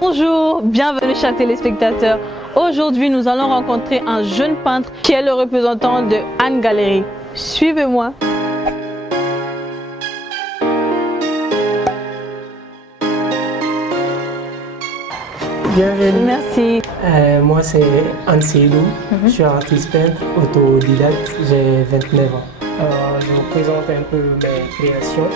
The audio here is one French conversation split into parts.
Bonjour, bienvenue chers téléspectateurs. Aujourd'hui, nous allons rencontrer un jeune peintre qui est le représentant de Anne Galerie. Suivez-moi. Bienvenue. Merci. Moi c'est Anne Seydou, je suis artiste peintre autodidacte, j'ai 29 ans. Je vous présente un peu mes créations.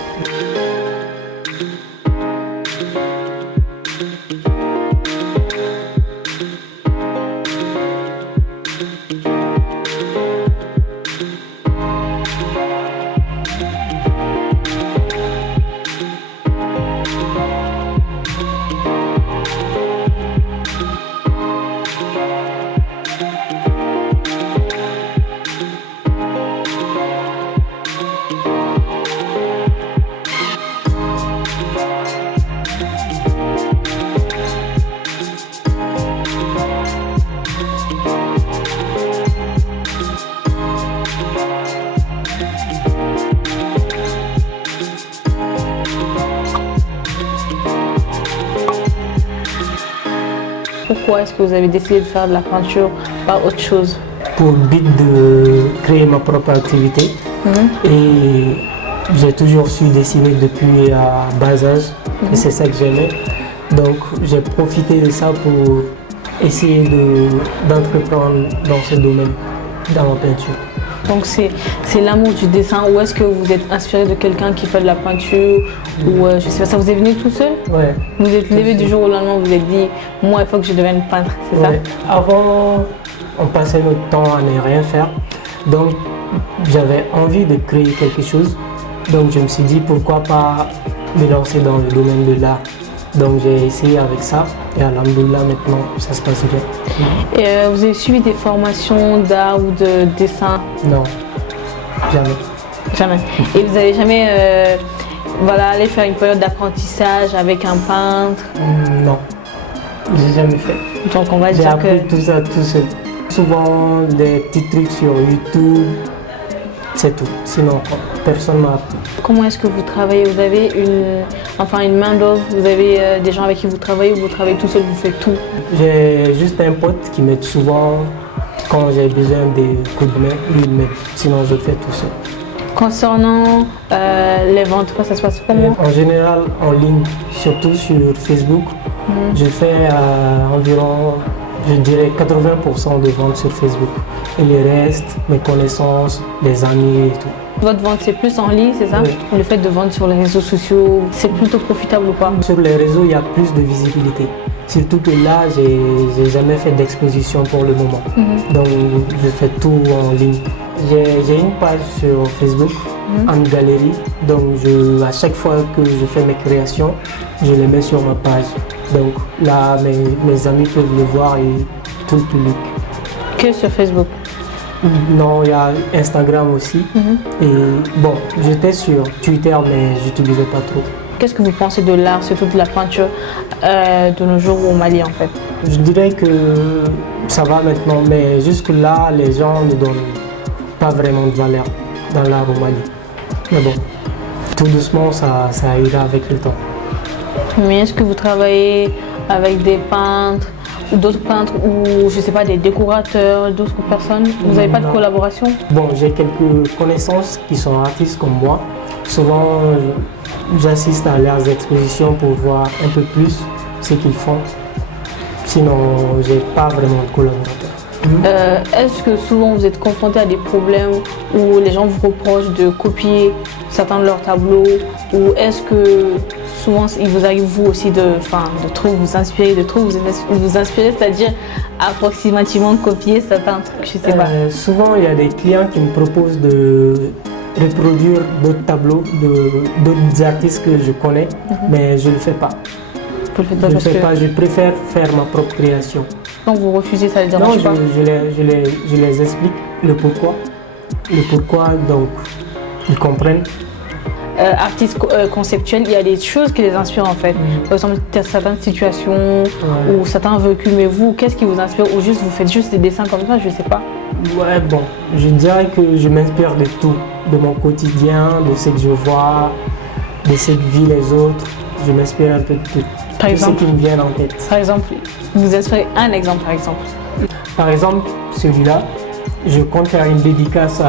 Pourquoi est-ce que vous avez décidé de faire de la peinture, pas autre chose? Pour le but de créer ma propre activité. Et j'ai toujours su dessiner depuis à bas âge et c'est ça que j'aimais. Donc j'ai profité de ça pour essayer d'entreprendre dans ce domaine, dans la peinture. Donc c'est l'amour du dessin, ou est-ce que vous êtes inspiré de quelqu'un qui fait de la peinture, ou je sais pas, ça vous est venu tout seul? Ouais. Vous êtes levé du jour au lendemain, vous vous êtes dit, moi il faut que je devienne peintre, c'est Ouais. Avant, on passait notre temps à ne rien faire, donc j'avais envie de créer quelque chose, donc je me suis dit pourquoi pas me lancer dans le domaine de l'art. Donc j'ai essayé avec ça et alhamdoulilah maintenant ça se passe bien. Et vous avez suivi des formations d'art ou de dessin? Non, jamais. Jamais. Et vous n'avez jamais allé faire une période d'apprentissage avec un peintre? Non, j'ai jamais fait. Donc on va J'ai dire appris que... tout ça tout seul. Souvent des petits trucs sur YouTube, c'est tout. Sinon personne m'a appris. Comment est-ce que vous travaillez? Vous avez une main d'œuvre? Vous avez des gens avec qui vous travaillez, ou vous travaillez tout seul, vous faites tout? J'ai juste un pote qui m'aide souvent quand j'ai besoin des coups de main, lui il m'aide. Sinon je le fais tout seul. Concernant les ventes, ça se passe comment? En général en ligne, surtout sur Facebook, je fais environ, je dirais 80% de ventes sur Facebook. Et le reste, mes connaissances, les amis et tout. Votre vente c'est plus en ligne, c'est ça? Oui. Le fait de vendre sur les réseaux sociaux, c'est plutôt profitable ou pas? Sur les réseaux, il y a plus de visibilité. Surtout que là, j'ai jamais fait d'exposition pour le moment. Donc, je fais tout en ligne. J'ai une page sur Facebook, Anne Galerie. Donc, à chaque fois que je fais mes créations, je les mets sur ma page. Donc, là, mes amis peuvent le voir et tout le public. Que sur Facebook? Non, il y a Instagram aussi. Et bon, j'étais sur Twitter, mais j'utilisais pas trop. Qu'est-ce que vous pensez de l'art, surtout de la peinture de nos jours au Mali en fait? Je dirais que ça va maintenant, mais jusque-là, les gens ne donnent pas vraiment de valeur dans l'art au Mali. Mais bon, tout doucement, ça ira avec le temps. Mais est-ce que vous travaillez avec des peintres ou d'autres peintres, ou je sais pas, des décorateurs, d'autres personnes? Vous n'avez pas de collaboration? Bon, j'ai quelques connaissances qui sont artistes comme moi. Souvent, j'assiste à leurs expositions pour voir un peu plus ce qu'ils font. Sinon, j'ai pas vraiment de collaborateurs. Est-ce que souvent vous êtes confronté à des problèmes où les gens vous reprochent de copier certains de leurs tableaux, ou est-ce que souvent il vous arrive vous aussi de trop vous inspirer, c'est-à-dire approximativement copier certains trucs, je sais pas? Souvent, il y a des clients qui me proposent de reproduire d'autres tableaux d'autres artistes que je connais, mais je ne le fais pas. Vous le faites pas parce que... Je préfère faire ma propre création. Donc vous refusez, ça ne dérange pas? Non, je les explique le pourquoi. Donc ils comprennent. Artistes conceptuels, il y a des choses qui les inspirent en fait. Par exemple, certaines situations ou certains vécus, mais vous, qu'est-ce qui vous inspire? Ou juste vous faites juste des dessins comme ça, je sais pas. Ouais, bon, je dirais que je m'inspire de tout, de mon quotidien, de ce que je vois, de ce que vivent les autres. je m'inspire un peu de tout ce qui me vient en tête. Par exemple, vous inspirez un exemple par exemple. Par exemple, celui-là, je compte faire une dédicace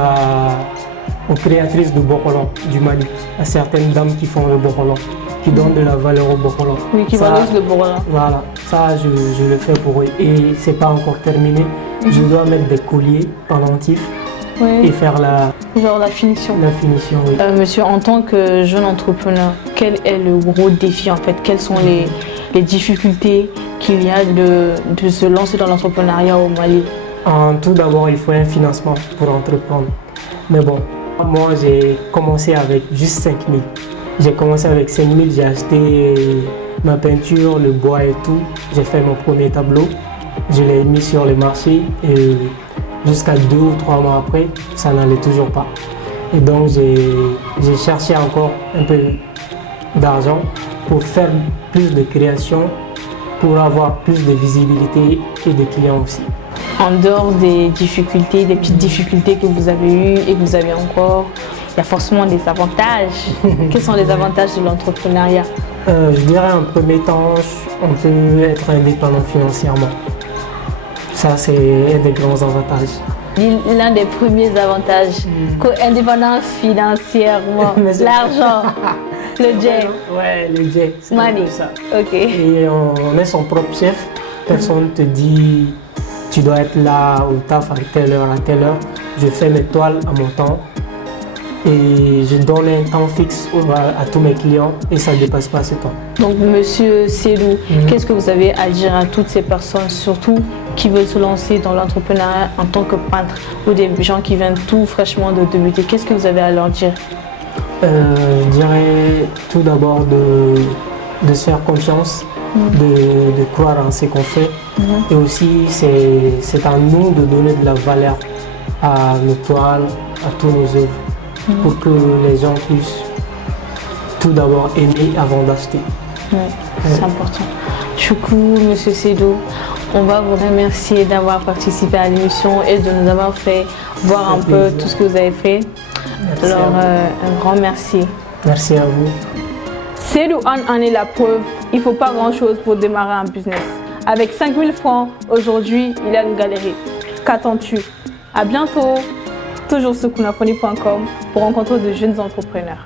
aux créatrices de Bokolan du Mali, à certaines dames qui font le Bokolan, qui donnent de la valeur au Bokolan. Oui, qui valorisent le Bokolan. Voilà, ça je le fais pour eux et c'est pas encore terminé. Je dois mettre des colliers pendentifs et faire la finition. La finition, oui. Monsieur, en tant que jeune entrepreneur, quel est le gros défi en fait? Quelles sont les difficultés qu'il y a de se lancer dans l'entrepreneuriat au Mali? Tout d'abord, il faut un financement pour entreprendre. Mais bon, moi j'ai commencé avec juste 5 000. J'ai commencé avec 5 000, j'ai acheté ma peinture, le bois et tout. J'ai fait mon premier tableau. Je l'ai mis sur le marché et jusqu'à 2 ou 3 mois après, ça n'allait toujours pas. Et donc j'ai cherché encore un peu d'argent pour faire plus de création, pour avoir plus de visibilité et de clients aussi. En dehors des difficultés, des petites difficultés que vous avez eues et que vous avez encore, il y a forcément des avantages. Quels sont les avantages de l'entrepreneuriat? Je dirais en premier temps, on peut être indépendant financièrement. Ça, c'est un des grands avantages. L'un des premiers avantages, indépendant financièrement, l'argent, le jet. Ouais, le jet, c'est ça. Ok. Et on est son propre chef. Personne ne te dit tu dois être là au taf à telle heure, à telle heure. Je fais mes toiles à mon temps et je donne un temps fixe à tous mes clients et ça ne dépasse pas ce temps. Donc, Monsieur Seydou, qu'est-ce que vous avez à dire à toutes ces personnes, surtout qui veulent se lancer dans l'entrepreneuriat en tant que peintre ou des gens qui viennent tout fraîchement de débuter? Qu'est-ce que vous avez à leur dire? Je dirais tout d'abord de se faire confiance, de croire en ce qu'on fait. Et aussi, c'est à nous de donner de la valeur à nos toiles, à tous nos œuvres, pour que les gens puissent tout d'abord aimer avant d'acheter. C'est important. Du coup, Monsieur Seydou, on va vous remercier d'avoir participé à l'émission et de nous avoir fait voir un peu tout ce que vous avez fait. Merci. Alors, un grand merci. Merci à vous. Seydou en est la preuve. Il ne faut pas grand-chose pour démarrer un business. Avec 5 000 francs, aujourd'hui, il a une galerie. Qu'attends-tu? À bientôt, toujours sur kunafoni.com pour rencontrer de jeunes entrepreneurs.